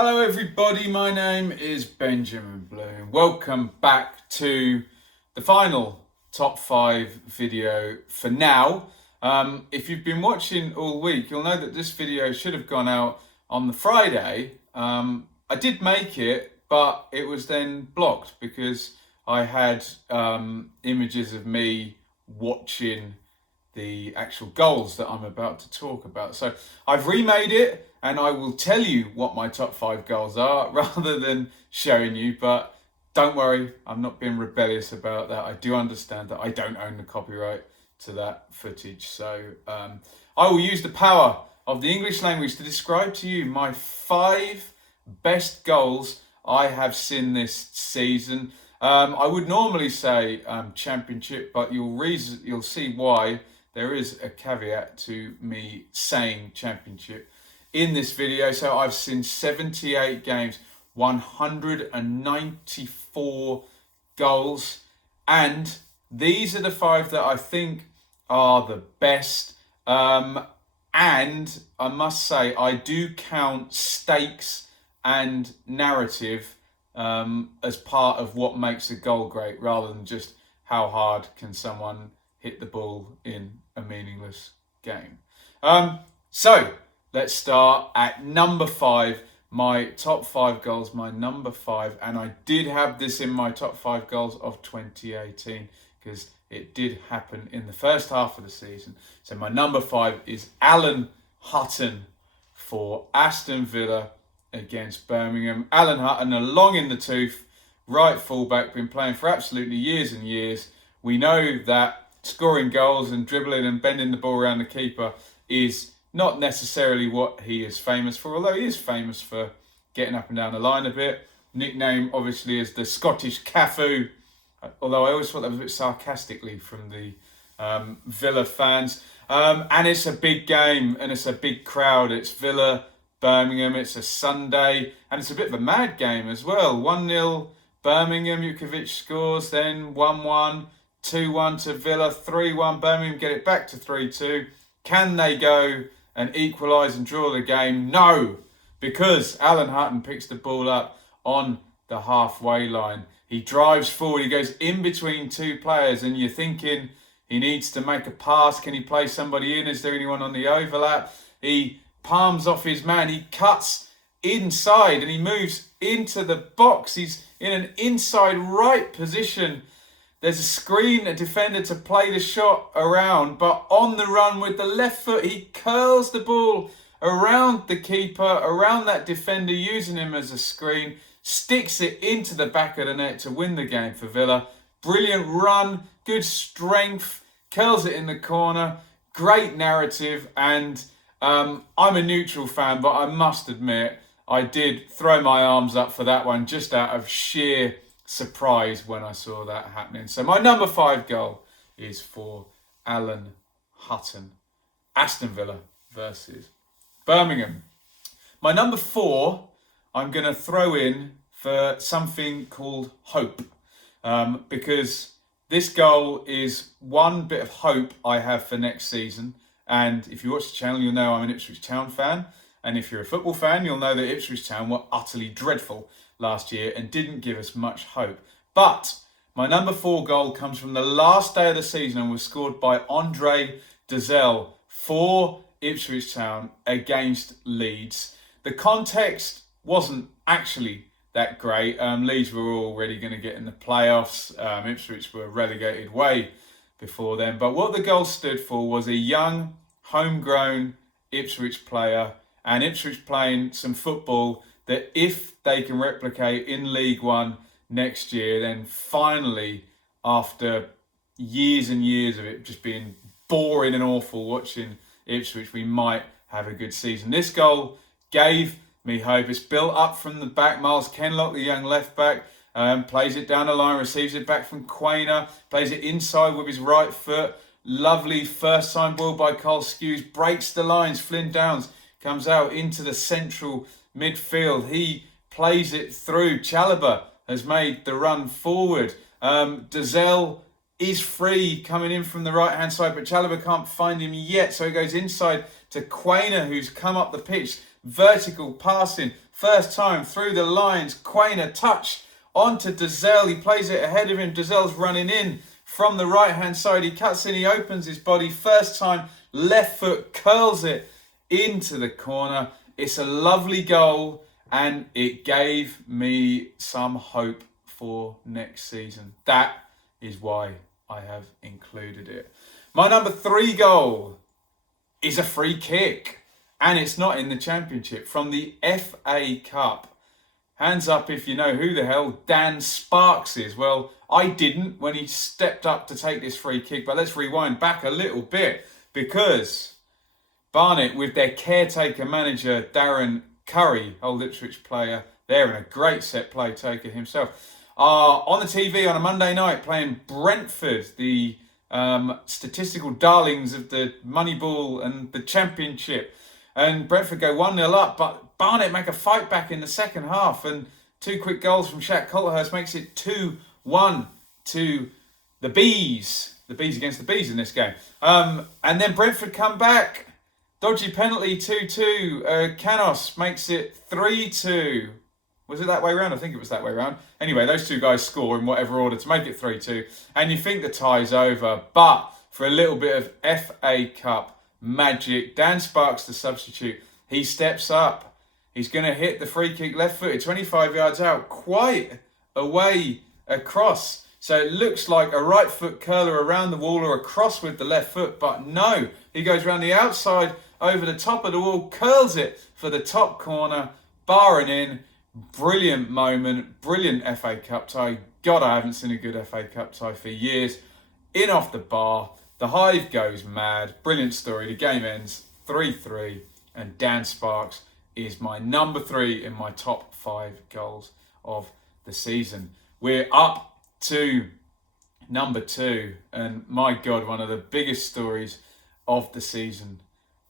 Hello everybody, my name is Benjamin Bloom. Welcome back to the final top 5 video for now. If you've been watching all week, you'll know that this video should have gone out on the Friday. I did make it, but it was then blocked because I had images of me watching the actual goals that I'm about to talk about. So I've remade it and I will tell you what my top 5 goals are rather than showing you, but don't worry, I'm not being rebellious about that. I do understand that I don't own the copyright to that footage. So I will use the power of the English language to describe to you my 5 best goals I have seen this season. I would normally say championship, but you'll see why there is a caveat to me saying championship in this video. So I've seen 78 games, 194 goals, and these are the 5 that I think are the best. And I must say, I do count stakes and narrative as part of what makes a goal great, rather than just how hard can someone hit the ball in a meaningless game. So let's start at number 5. My top 5 goals, my number 5, and I did have this in my top 5 goals of 2018 because it did happen in the first half of the season. So my number 5 is Alan Hutton for Aston Villa against Birmingham. Alan Hutton, a long in the tooth right fullback, been playing for absolutely years and years. We know that scoring goals and dribbling and bending the ball around the keeper is not necessarily what he is famous for, although he is famous for getting up and down the line a bit. Nickname obviously is the Scottish Cafu, although I always thought that was a bit sarcastically from the Villa fans. And it's a big game and it's a big crowd. It's Villa, Birmingham, it's a Sunday, and it's a bit of a mad game as well. 1-0 Birmingham, Jukovic scores, then 1-1, 2-1 to Villa, 3-1 Birmingham, get it back to 3-2. Can they go and equalise and draw the game? No, because Alan Hutton picks the ball up on the halfway line. He drives forward, he goes in between 2 players, and you're thinking he needs to make a pass. Can he play somebody in? Is there anyone on the overlap? He palms off his man, he cuts inside and he moves into the box. He's in an inside right position. There's a screen, a defender to play the shot around, but on the run with the left foot, he curls the ball around the keeper, around that defender, using him as a screen, sticks it into the back of the net to win the game for Villa. Brilliant run, good strength, curls it in the corner, great narrative, and I'm a neutral fan, but I must admit, I did throw my arms up for that one just out of sheer surprise when I saw that happening. So my number 5 goal is for Alan Hutton. Aston Villa versus Birmingham. My number 4, I'm going to throw in for something called hope, because this goal is one bit of hope I have for next season. And if you watch the channel, you'll know I'm an Ipswich Town fan. And if you're a football fan, you'll know that Ipswich Town were utterly dreadful last year and didn't give us much hope. But my number 4 goal comes from the last day of the season and was scored by Andre Dozzell for Ipswich Town against Leeds. The context wasn't actually that great. Leeds were already going to get in the playoffs. Ipswich were relegated way before then. But what the goal stood for was a young, homegrown Ipswich player, and Ipswich playing some football that if they can replicate in League One next year, then finally, after years and years of it just being boring and awful watching Ipswich, we might have a good season. This goal gave me hope. It's built up from the back. Miles Kenlock, the young left back, plays it down the line, receives it back from Quainer, plays it inside with his right foot. Lovely first time ball by Cole Skewes, breaks the lines. Flynn Downs comes out into the central midfield. He plays it through. Chalobah has made the run forward. Dozzell is free coming in from the right hand side, but Chalobah can't find him yet, so he goes inside to Quainer, who's come up the pitch, vertical passing, First time through the lines, Quainer touch onto Dazelle. He plays it ahead of him. Dazelle's running in from the right-hand side. He cuts in, he opens his body. First time, left foot, curls it into the corner. It's a lovely goal, and it gave me some hope for next season. That is why I have included it. My number 3 goal is a free kick, and it's not in the Championship, from the FA Cup. Hands up if you know who the hell Dan Sparks is. Well, I didn't when he stepped up to take this free kick, but let's rewind back a little bit, because Barnet, with their caretaker manager Darren Curry, old Ipswich player there and a great set play taker himself, are on the TV on a Monday night playing Brentford, the statistical darlings of the Moneyball and the Championship. And Brentford go 1-0 up, but Barnet make a fight back in the second half, and 2 quick goals from Shaq Colterhurst makes it 2-1 to the Bees. The Bees against the Bees in this game. And then Brentford come back. Dodgy penalty, 2-2. Canos makes it 3-2. Was it that way around? I think it was that way around. Anyway, those 2 guys score in whatever order to make it 3-2. And you think the tie's over. But for a little bit of FA Cup magic, Dan Sparks, the substitute, he steps up. He's going to hit the free kick left-footed, 25 yards out, quite away across. So it looks like a right foot curler around the wall or across with the left foot. But no, he goes around the outside, over the top of the wall, curls it for the top corner, barring in. Brilliant moment, brilliant FA Cup tie. God, I haven't seen a good FA Cup tie for years. In off the bar, the Hive goes mad. Brilliant story. The game ends 3-3, and Dan Sparks is my number 3 in my top 5 goals of the season. We're up to number 2, and my God, one of the biggest stories of the season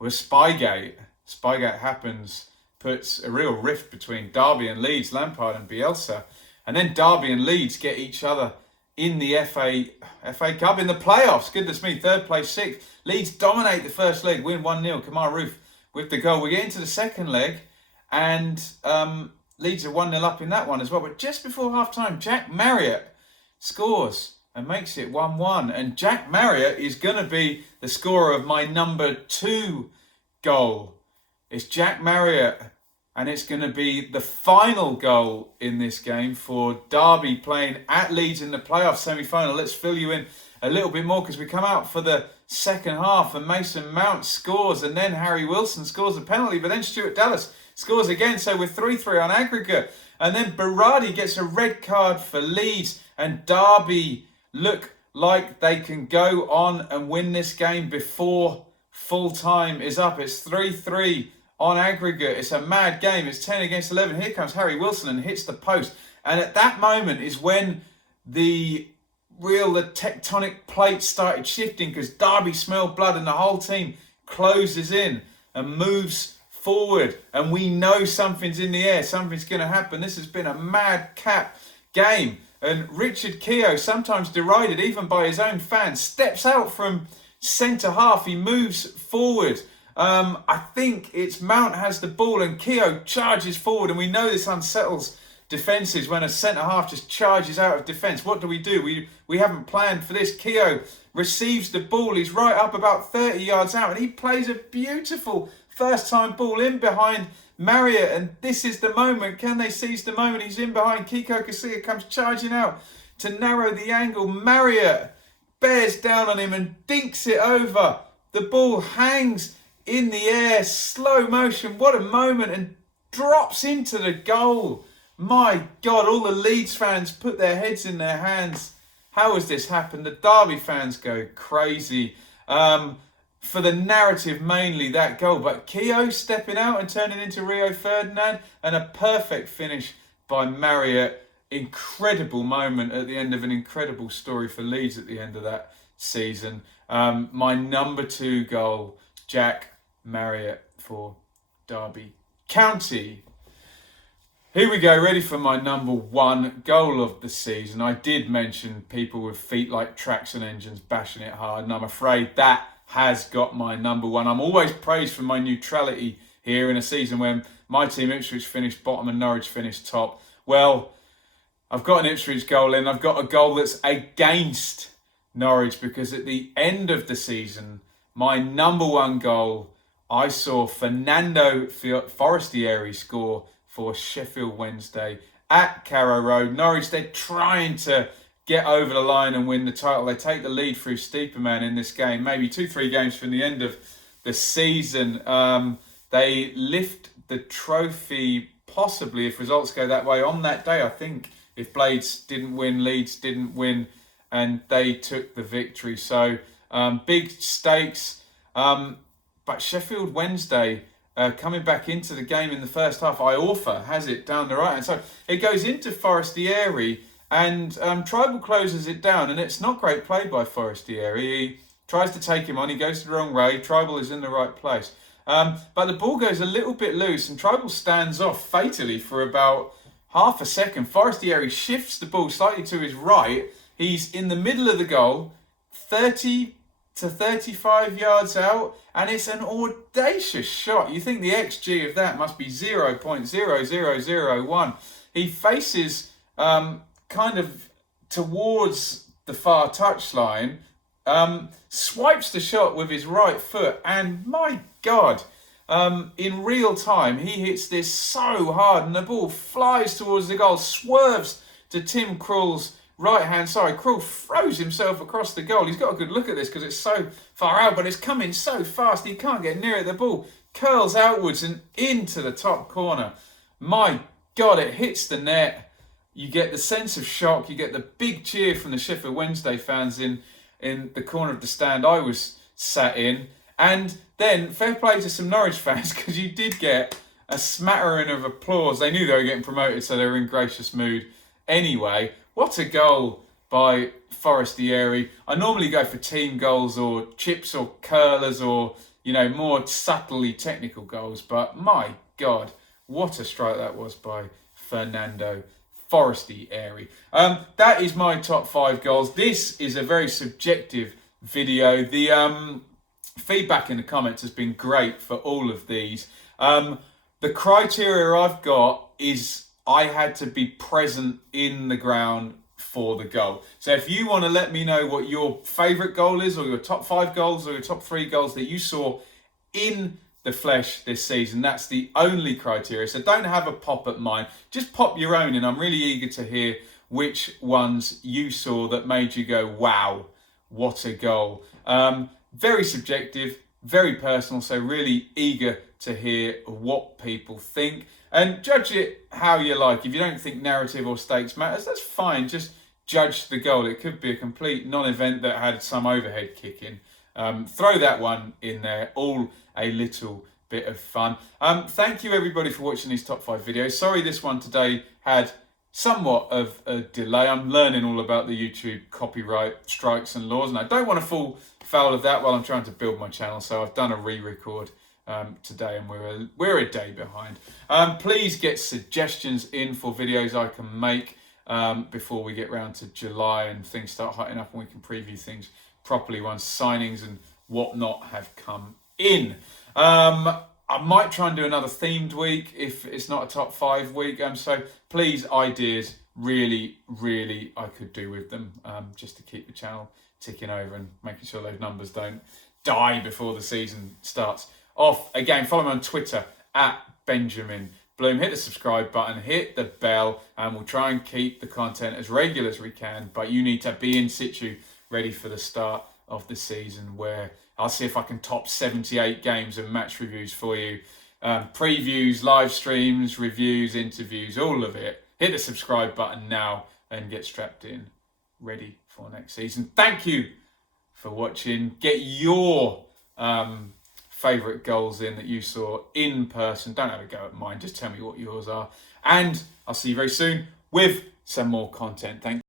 was Spygate. Spygate happens, puts a real rift between Derby and Leeds, Lampard and Bielsa. And then Derby and Leeds get each other in the FA Cup, in the playoffs. Goodness me, 3rd place, 6th. Leeds dominate the first leg, win 1-0. Kamar Roof with the goal. We get into the second leg, and Leeds are 1-0 up in that one as well. But just before half-time, Jack Marriott scores and makes it 1-1. And Jack Marriott is going to be the scorer of my number 2 goal. It's Jack Marriott, and it's going to be the final goal in this game for Derby playing at Leeds in the playoff semi-final. Let's fill you in a little bit more, because we come out for the second half and Mason Mount scores, and then Harry Wilson scores a penalty, but then Stuart Dallas scores again. So we're 3-3 on aggregate, and then Berardi gets a red card for Leeds, and Derby look like they can go on and win this game before full time is up. It's 3-3 on aggregate. It's a mad game. It's 10 against 11. Here comes Harry Wilson and hits the post. And at that moment is when the tectonic plates started shifting, because Derby smelled blood and the whole team closes in and moves forward. And we know something's in the air. Something's going to happen. This has been a madcap game. And Richard Keogh, sometimes derided even by his own fans, steps out from centre half. He moves forward. I think it's Mount has the ball and Keogh charges forward, and we know this unsettles defences when a centre-half just charges out of defence. What do? We haven't planned for this. Keogh receives the ball. He's right up about 30 yards out, and he plays a beautiful first-time ball in behind Marriott, and this is the moment. Can they seize the moment? He's in behind. Kiko Casilla comes charging out to narrow the angle. Marriott bears down on him and dinks it over. The ball hangs in the air, slow motion, what a moment, and drops into the goal. My God, all the Leeds fans put their heads in their hands. How has this happened? The Derby fans go crazy. For the narrative mainly, that goal, but Keogh stepping out and turning into Rio Ferdinand, and a perfect finish by Marriott. Incredible moment at the end of an incredible story for Leeds at the end of that season. My number 2 goal, Jack Marriott for Derby County. Here we go, ready for my number 1 goal of the season. I did mention people with feet like traction engines bashing it hard, and I'm afraid that has got my number 1. I'm always praised for my neutrality here in a season when my team Ipswich finished bottom and Norwich finished top. Well, I've got an Ipswich goal in. I've got a goal that's against Norwich, because at the end of the season, my number one goal, I saw Fernando Forestieri score for Sheffield Wednesday at Carrow Road. Norwich, they're trying to get over the line and win the title. They take the lead through Steeperman in this game, maybe 2-3 games from the end of the season. They lift the trophy, possibly, if results go that way, on that day, I think, if Blades didn't win, Leeds didn't win, and they took the victory. So big stakes. But Sheffield Wednesday coming back into the game in the first half. Iorfa has it down the right, and so it goes into Forestieri, and Tribal closes it down, and it's not great play by Forestieri. He tries to take him on, he goes the wrong way. Tribal is in the right place, but the ball goes a little bit loose, and Tribal stands off fatally for about half a second. Forestieri shifts the ball slightly to his right. He's in the middle of the goal, 30 to 35 yards out, and it's an audacious shot. You think the XG of that must be 0.0001. He faces kind of towards the far touchline, swipes the shot with his right foot, and my God, in real time, he hits this so hard, and the ball flies towards the goal, swerves to Tim Krul's right hand side. Krul throws himself across the goal. He's got a good look at this because it's so far out, but it's coming so fast he can't get near it. The ball curls outwards and into the top corner. My God, it hits the net. You get the sense of shock. You get the big cheer from the Sheffield Wednesday fans in the corner of the stand I was sat in. And then fair play to some Norwich fans, because you did get a smattering of applause. They knew they were getting promoted, so they were in gracious mood anyway. What a goal by Forestieri. I normally go for team goals or chips or curlers or, more subtly technical goals. But my God, what a strike that was by Fernando Forestieri. That is my top 5 goals. This is a very subjective video. The feedback in the comments has been great for all of these. The criteria I've got is I had to be present in the ground for the goal. So if you want to let me know what your favourite goal is, or your top 5 goals, or your top 3 goals that you saw in the flesh this season, that's the only criteria. So don't have a pop at mine. Just pop your own in. I'm really eager to hear which ones you saw that made you go, wow, what a goal. Very subjective, very personal, so really eager to hear what people think. And judge it how you like. If you don't think narrative or stakes matters, that's fine. Just judge the goal. It could be a complete non-event that had some overhead kick in. Throw that one in there. All a little bit of fun. Thank you everybody for watching these top 5 videos. Sorry this one today had somewhat of a delay. I'm learning all about the YouTube copyright strikes and laws, and I don't want to fall foul of that while I'm trying to build my channel. So I've done a re-record today, and we're a day behind. Please get suggestions in for videos I can make before we get round to July and things start hotting up and we can preview things properly once signings and whatnot have come in. I might try and do another themed week if it's not a top 5 week. So please, ideas, really I could do with them, just to keep the channel ticking over and making sure those numbers don't die before the season starts off. Again, follow me on Twitter at Benjamin Bloom. Hit the subscribe button, hit the bell, and we'll try and keep the content as regular as we can. But you need to be in situ, ready for the start of the season, where I'll see if I can top 78 games and match reviews for you. Previews, live streams, reviews, interviews, all of it. Hit the subscribe button now and get strapped in, ready for next season. Thank you for watching. Get your favourite goals in that you saw in person. Don't have a go at mine. Just tell me what yours are. And I'll see you very soon with some more content. Thank you.